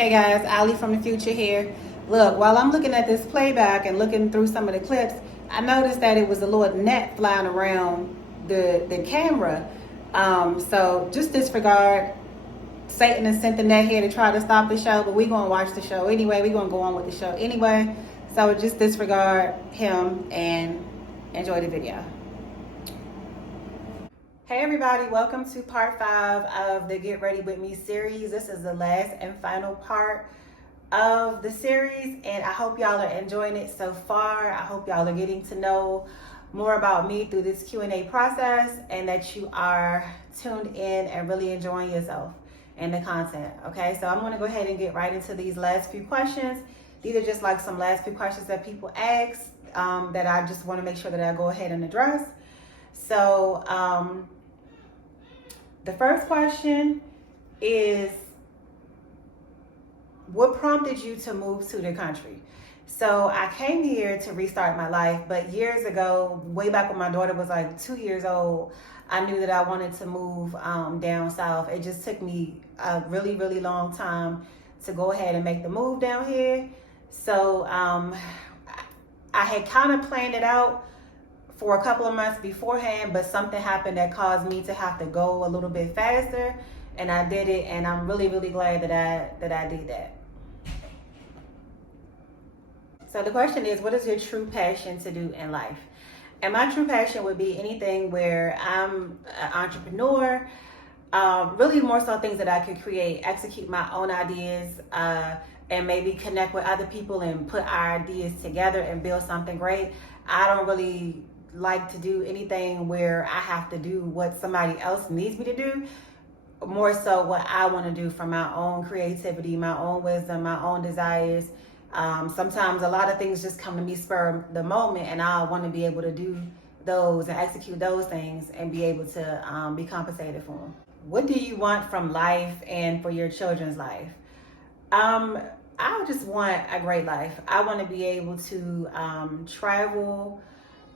Hey guys, Ali from the future here. Look, while I'm looking at this playback and looking through some of the clips, I noticed that it was a little net flying around the camera. So just disregard. Satan has sent the net here to try to stop the show, but we're going to watch the show anyway. We're going to go on with the show anyway. So just disregard him and enjoy the video. Hey everybody, welcome to part 5 of the Get Ready With Me series. This is the last and final part of the series, and I hope y'all are enjoying it so far. I hope y'all are getting to know more about me through this Q&A process, and that you are tuned in and really enjoying yourself and the content. Okay, so I'm going to go ahead and get right into these last few questions. These are just like some last few questions that people ask that I just want to make sure that I go ahead and address. So the first question is, what prompted you to move to the country? So I came here to restart my life, but years ago, way back when my daughter was like 2 years old, I knew that I wanted to move down south. It just took me a really, really long time to go ahead and make the move down here. So I had kind of planned it out for a couple of months beforehand, but something happened that caused me to have to go a little bit faster, and I did it, and I'm really, really glad that I did that. So the question is, what is your true passion to do in life? And my true passion would be anything where I'm an entrepreneur, really more so things that I could create, execute my own ideas, and maybe connect with other people and put our ideas together and build something great. I don't really like to do anything where I have to do what somebody else needs me to do. More so what I want to do from my own creativity, my own wisdom, my own desires. Sometimes a lot of things just come to me spur the moment, and I want to be able to do those and execute those things and be able to be compensated for them. What do you want from life and for your children's life? I just want a great life. I want to be able to travel,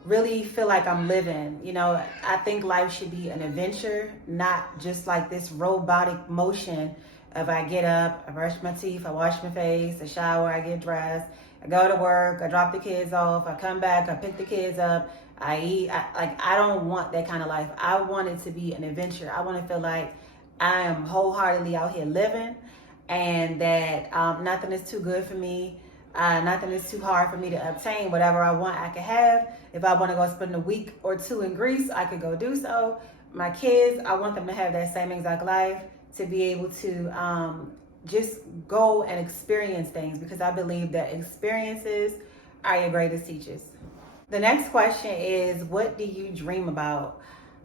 really feel like I'm living. You know, I think life should be an adventure, not just like this robotic motion of I get up, I brush my teeth, I wash my face, I shower, I get dressed, I go to work, I drop the kids off, I come back, I pick the kids up, I eat. I don't want that kind of life. I want it to be an adventure. I want to feel like I am wholeheartedly out here living, and that nothing is too good for me. Nothing is too hard for me to obtain. Whatever I want, I can have. If I want to go spend a week or two in Greece, I could go do so. My kids, I want them to have that same exact life, to be able to just go and experience things, because I believe that experiences are your greatest teachers. The next question is, what do you dream about?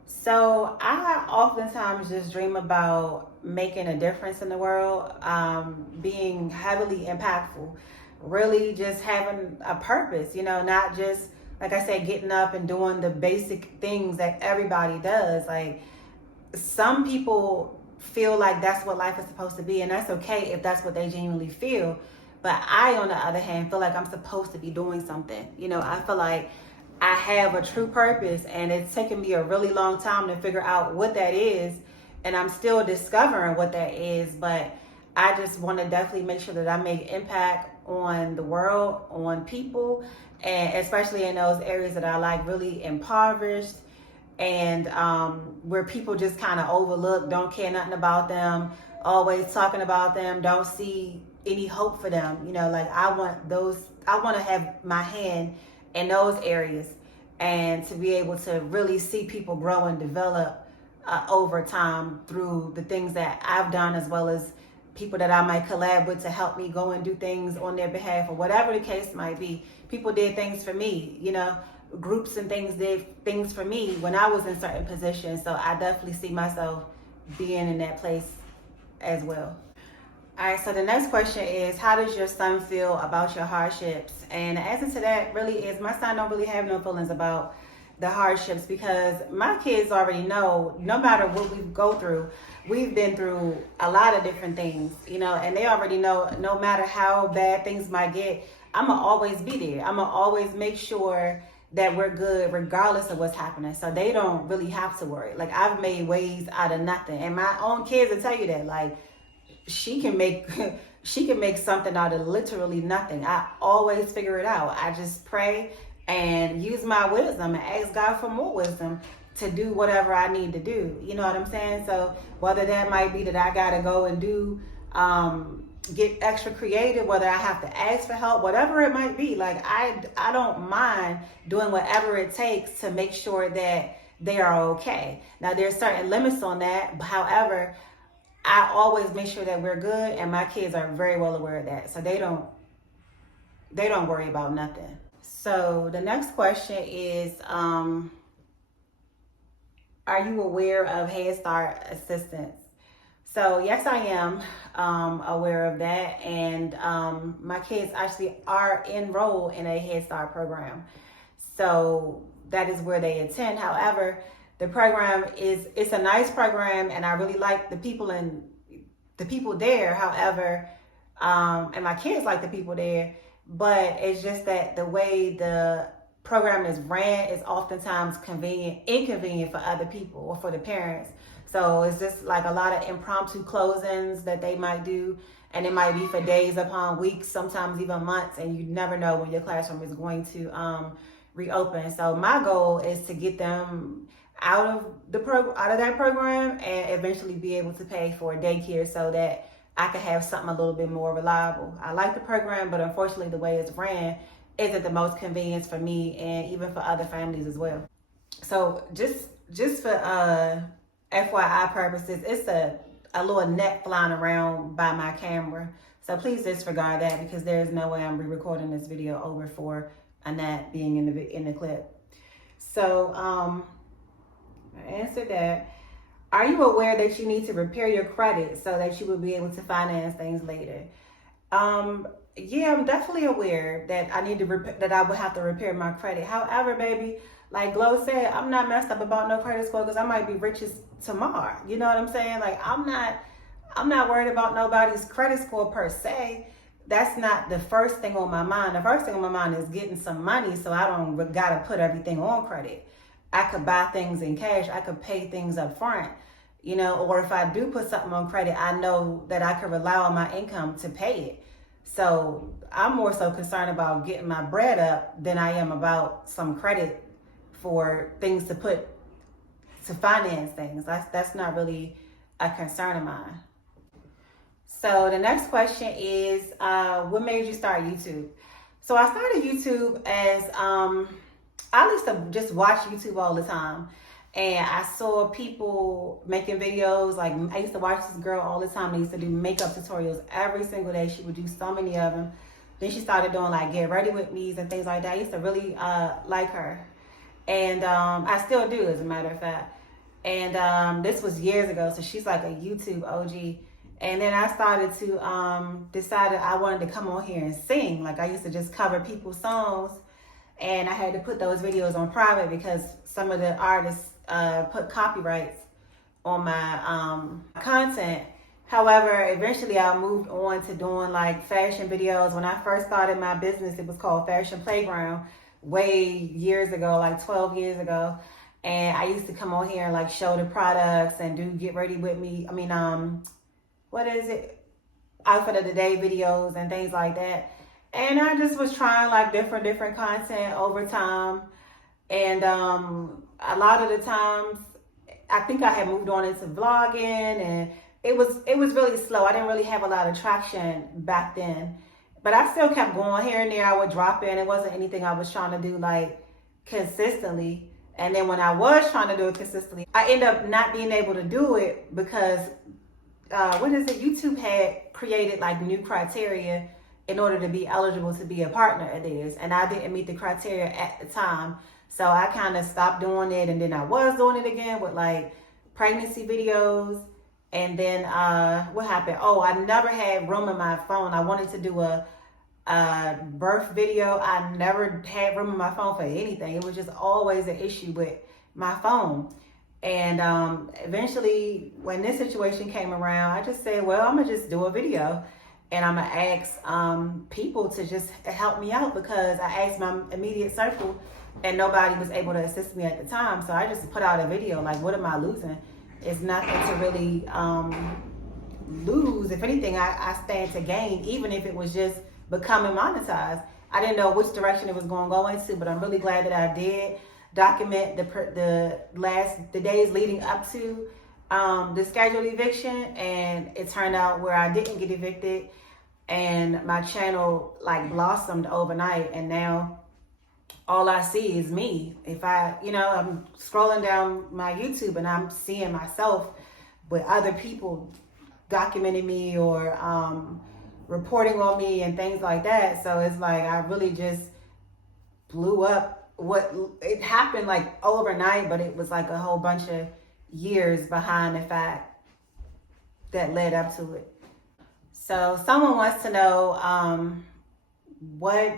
So I oftentimes just dream about making a difference in the world, being heavily impactful, really just having a purpose, you know, not just, like I said, getting up and doing the basic things that everybody does. Like, some people feel like that's what life is supposed to be, and that's okay if that's what they genuinely feel. But I, on the other hand, feel like I'm supposed to be doing something. You know, I feel like I have a true purpose, and it's taken me a really long time to figure out what that is, and I'm still discovering what that is. But I just want to definitely make sure that I make impact on the world, on people, and especially in those areas that are like really impoverished, and where people just kind of overlook, don't care nothing about them, always talking about them, don't see any hope for them. You know, like I want to have my hand in those areas, and to be able to really see people grow and develop over time through the things that I've done, as well as people that I might collab with to help me go and do things on their behalf, or whatever the case might be. People did things for me, you know, groups and things did things for me when I was in certain positions. So I definitely see myself being in that place as well. All right, so the next question is, how does your son feel about your hardships? And the answer to that really is, my son don't really have no feelings about the hardships, because my kids already know, no matter what we go through, we've been through a lot of different things, you know, and they already know, no matter how bad things might get, I'm gonna always be there. I'm gonna always make sure that we're good regardless of what's happening. So they don't really have to worry. Like, I've made ways out of nothing. And my own kids will tell you that. Like, she can make she can make something out of literally nothing. I always figure it out. I just pray and use my wisdom and ask God for more wisdom to do whatever I need to do. You know what I'm saying? So whether that might be that I gotta go and do get extra creative, whether I have to ask for help, whatever it might be, like I don't mind doing whatever it takes to make sure that they are okay. Now there's certain limits on that. However, I always make sure that we're good, and my kids are very well aware of that. So they don't worry about nothing. So the next question is, are you aware of Head Start assistance? So yes, I am aware of that, and my kids actually are enrolled in a Head Start program. So that is where they attend. However, the program it's a nice program, and I really like the people there. However, and my kids like the people there, but it's just that the way the program is ran is oftentimes inconvenient for other people or for the parents. So it's just like a lot of impromptu closings that they might do, and it might be for days upon weeks, sometimes even months, and you never know when your classroom is going to reopen. So my goal is to get them out of that program and eventually be able to pay for daycare so that I could have something a little bit more reliable. I like the program, but unfortunately the way it's ran isn't the most convenient for me and even for other families as well. So just for FYI purposes, it's a little net flying around by my camera. So please disregard that, because there's no way I'm re-recording this video over for a gnat being in the clip. So I answered that. Are you aware that you need to repair your credit so that you will be able to finance things later? Yeah, I'm definitely aware that that I would have to repair my credit. However, baby, like Glow said, I'm not messed up about no credit score, because I might be rich as tomorrow. You know what I'm saying? Like I'm not worried about nobody's credit score per se. That's not the first thing on my mind. The first thing on my mind is getting some money, so I don't gotta put everything on credit. I could buy things in cash. I could pay things up front, you know, or if I do put something on credit, I know that I can rely on my income to pay it. So I'm more so concerned about getting my bread up than I am about some credit for things to finance things. That's not really a concern of mine. So the next question is, what made you start YouTube? So I started YouTube as, I used to just watch YouTube all the time. And I saw people making videos. Like I used to watch this girl all the time. They used to do makeup tutorials every single day. She would do so many of them. Then she started doing like get ready with me's and things like that. I used to really like her. And I still do, as a matter of fact. And this was years ago. So she's like a YouTube OG. And then I started to decide that I wanted to come on here and sing. Like I used to just cover people's songs. And I had to put those videos on private because some of the artists put copyrights on my content. However, eventually I moved on to doing like fashion videos. When I first started my business, it was called Fashion Playground way years ago, like 12 years ago. And I used to come on here and like show the products and do get ready with me. I mean, what is it? Outfit of the day videos and things like that. And I just was trying like different content over time. And a lot of the times, I think I had moved on into vlogging, and it was really slow. I didn't really have a lot of traction back then. But I still kept going here and there. I would drop in. It wasn't anything I was trying to do like consistently. And then when I was trying to do it consistently, I ended up not being able to do it because, YouTube had created like new criteria in order to be eligible to be a partner of theirs. And I didn't meet the criteria at the time. So I kind of stopped doing it. And then I was doing it again with like pregnancy videos. And then what happened? Oh, I never had room in my phone. I wanted to do a birth video. I never had room in my phone for anything. It was just always an issue with my phone. And eventually, when this situation came around, I just said, well, I'm going to just do a video. And I'm going to ask people to just help me out, because I asked my immediate circle and nobody was able to assist me at the time. So I just put out a video like, what am I losing? It's nothing to really lose. If anything, I stand to gain, even if it was just becoming monetized. I didn't know which direction it was going to go into, but I'm really glad that I did document the days leading up to the scheduled eviction, and it turned out where I didn't get evicted, and my channel like blossomed overnight, and now all I see is me. If I'm scrolling down my YouTube and I'm seeing myself with other people documenting me or reporting on me and things like that. So it's like I really just blew up. It happened like overnight, but it was like a whole bunch of years behind the fact that led up to it. So someone wants to know what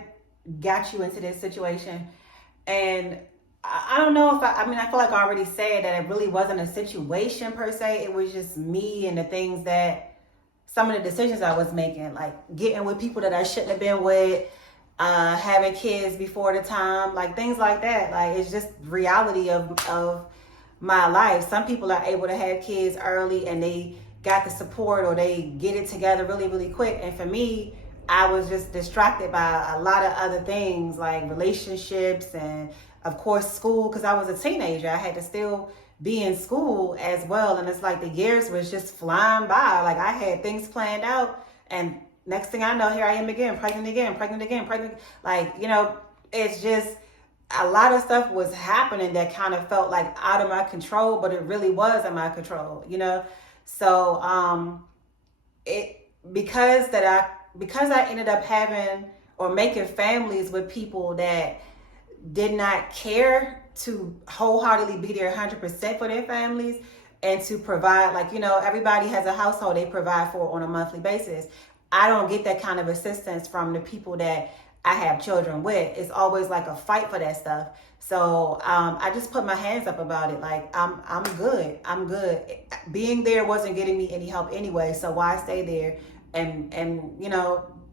got you into this situation. And I don't know if I feel like I already said that it really wasn't a situation per se. It was just me and the things that, some of the decisions I was making, like getting with people that I shouldn't have been with, having kids before the time, like things like that. Like, it's just reality of my life. Some people are able to have kids early and they got the support, or they get it together really, really quick. And for me, I was just distracted by a lot of other things, like relationships and of course school, because I was a teenager. I had to still be in school as well. And it's like the years was just flying by. Like, I had things planned out, and next thing I know, here I am again, pregnant again. Like, it's just a lot of stuff was happening that kind of felt like out of my control, but it really was in my control, So because I ended up having or making families with people that did not care to wholeheartedly be there 100% for their families, and to provide, like, everybody has a household they provide for on a monthly basis. I don't get that kind of assistance from the people that I have children with. It's always like a fight for that stuff. So I just put my hands up about it. Like, I'm good. Being there wasn't getting me any help anyway. So why stay there and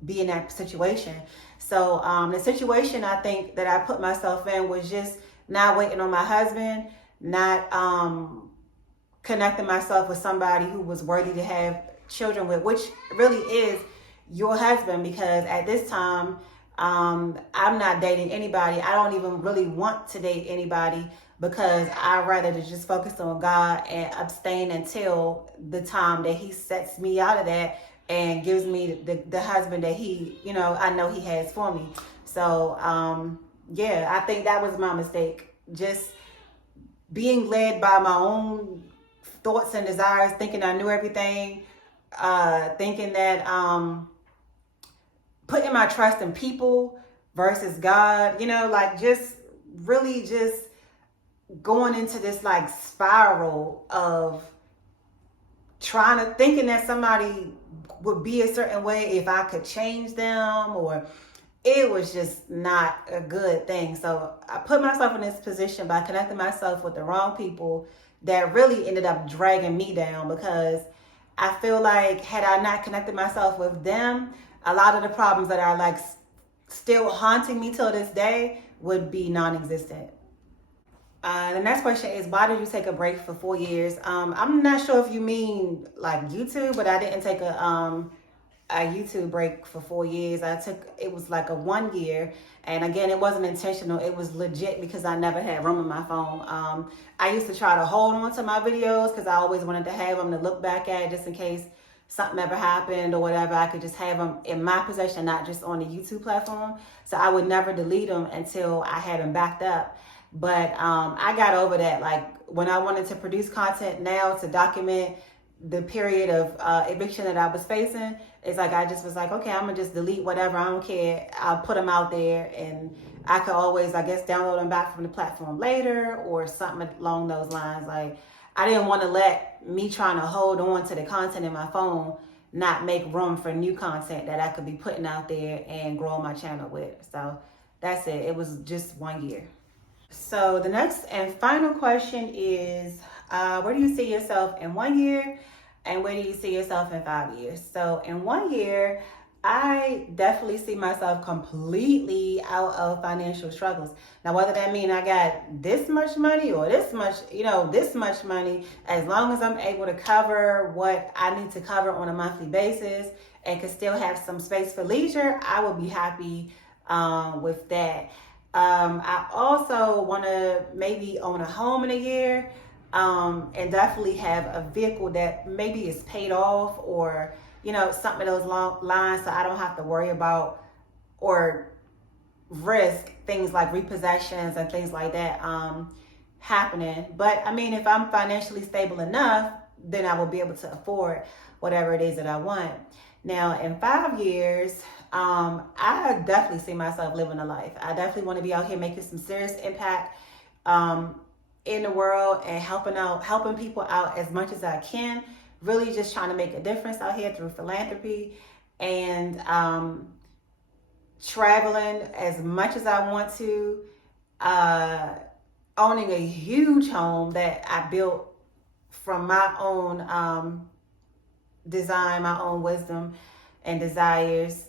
be in that situation? So the situation I think that I put myself in was just not waiting on my husband, not connecting myself with somebody who was worthy to have children with, which really is your husband, because at this time, I'm not dating anybody. I don't even really want to date anybody, because I'd rather to just focus on God and abstain until the time that he sets me out of that and gives me the husband that he, I know he has for me. So, I think that was my mistake. Just being led by my own thoughts and desires, thinking I knew everything, thinking that, putting my trust in people versus God, like just really just going into this like spiral of thinking that somebody would be a certain way if I could change them, or it was just not a good thing. So I put myself in this position by connecting myself with the wrong people that really ended up dragging me down, because I feel like had I not connected myself with them, a lot of the problems that are like still haunting me till this day would be non-existent. The next question is, why did you take a break for 4 years? I'm not sure if you mean like YouTube, but I didn't take a YouTube break for 4 years. It was like a 1 year. And again, it wasn't intentional. It was legit because I never had room on my phone. I used to try to hold on to my videos because I always wanted to have them to look back at, just in case something ever happened or whatever. I could just have them in my possession, not just on the YouTube platform. So I would never delete them until I had them backed up. But I got over that. Like, when I wanted to produce content now to document the period of eviction that I was facing, it's like I just was like, okay, I'm gonna just delete whatever. I don't care. I'll put them out there, and I could always, I guess, download them back from the platform later or something along those lines. Like, I didn't want to let me trying to hold on to the content in my phone not make room for new content that I could be putting out there and growing my channel with. So that's it. It was just 1 year. So the next and final question is, where do you see yourself in 1 year, and where do you see yourself in 5 years? So in 1 year, I definitely see myself completely out of financial struggles. Now, whether that mean I got this much money or this much, this much money, as long as I'm able to cover what I need to cover on a monthly basis and can still have some space for leisure, I will be happy with that. I also want to maybe own a home in a year, and definitely have a vehicle that maybe is paid off, or something of those lines, so I don't have to worry about or risk things like repossessions and things like that happening. But I mean, if I'm financially stable enough, then I will be able to afford whatever it is that I want. Now, in 5 years, I definitely see myself living a life. I definitely want to be out here making some serious impact in the world and helping people out as much as I can. Really just trying to make a difference out here through philanthropy and traveling as much as I want to, owning a huge home that I built from my own design, my own wisdom and desires,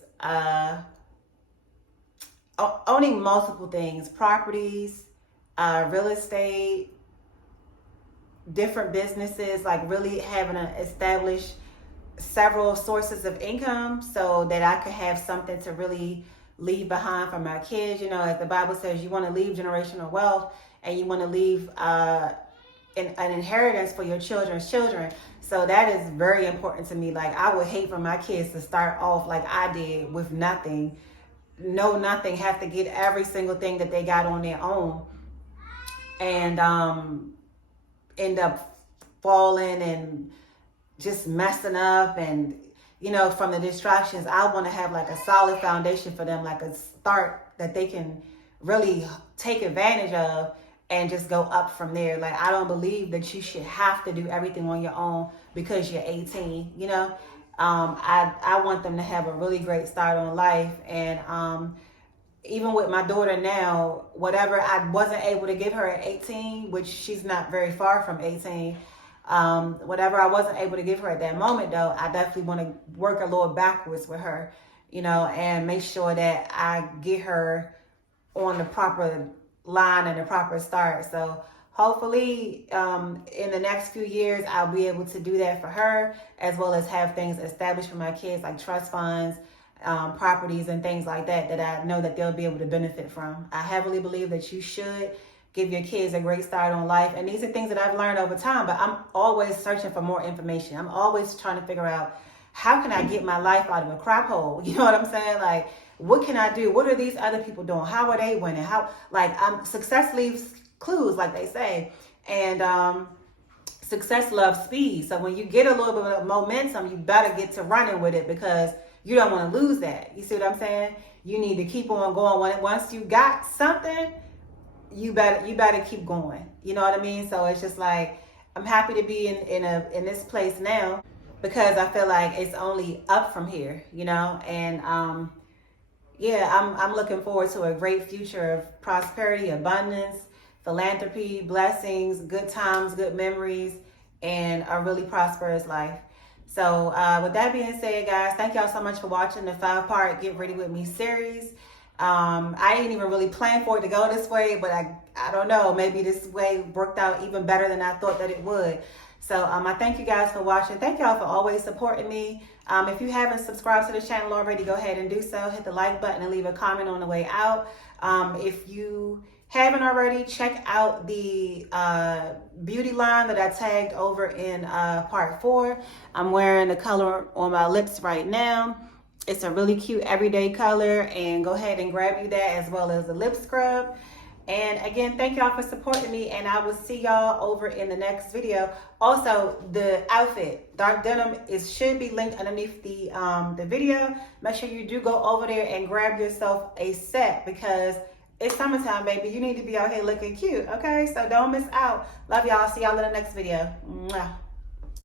owning multiple things, properties, real estate, different businesses, like really having to establish several sources of income so that I could have something to really leave behind for my kids. As the Bible says, you want to leave generational wealth and you want to leave an inheritance for your children's children. So that is very important to me. Like, I would hate for my kids to start off like I did with nothing, nothing, have to get every single thing that they got on their own, and end up falling and just messing up, and from the distractions. I want to have like a solid foundation for them, like a start that they can really take advantage of and just go up from there. Like, I don't believe that you should have to do everything on your own because you're 18. I want them to have a really great start on life. And even with my daughter now, whatever I wasn't able to give her at 18, which she's not very far from 18, whatever I wasn't able to give her at that moment, though, I definitely want to work a little backwards with her, and make sure that I get her on the proper line and the proper start. So hopefully in the next few years, I'll be able to do that for her, as well as have things established for my kids, like trust funds, properties and things like that, that I know that they'll be able to benefit from. I heavily believe that you should give your kids a great start on life. And these are things that I've learned over time, but I'm always searching for more information. I'm always trying to figure out, how can I get my life out of a crap hole? You know what I'm saying? Like, what can I do? What are these other people doing? How are they winning? Success leaves clues, like they say. And success loves speed. So when you get a little bit of momentum, you better get to running with it, because you don't want to lose that. You see what I'm saying? You need to keep on going. Once you got something, you better keep going. You know what I mean? So it's just like, I'm happy to be in this place now, because I feel like it's only up from here, and I'm looking forward to a great future of prosperity, abundance, philanthropy, blessings, good times, good memories, and a really prosperous life. So with that being said, guys, thank y'all so much for watching the 5-part Get Ready With Me series. I didn't even really plan for it to go this way, but I don't know, maybe this way worked out even better than I thought that it would. So I thank you guys for watching. Thank y'all for always supporting me. If you haven't subscribed to the channel already, go ahead and do so. Hit the like button and leave a comment on the way out. If you haven't already, check out the beauty line that I tagged over in part 4. I'm wearing the color on my lips right now. It's a really cute everyday color, and go ahead and grab you that, as well as the lip scrub. And again, thank y'all for supporting me, and I will see y'all over in the next video. Also, the outfit, dark denim, should be linked underneath the video. Make sure you do go over there and grab yourself a set, because it's summertime, baby. You need to be out here looking cute, okay? So don't miss out. Love y'all. See y'all in the next video. Mwah.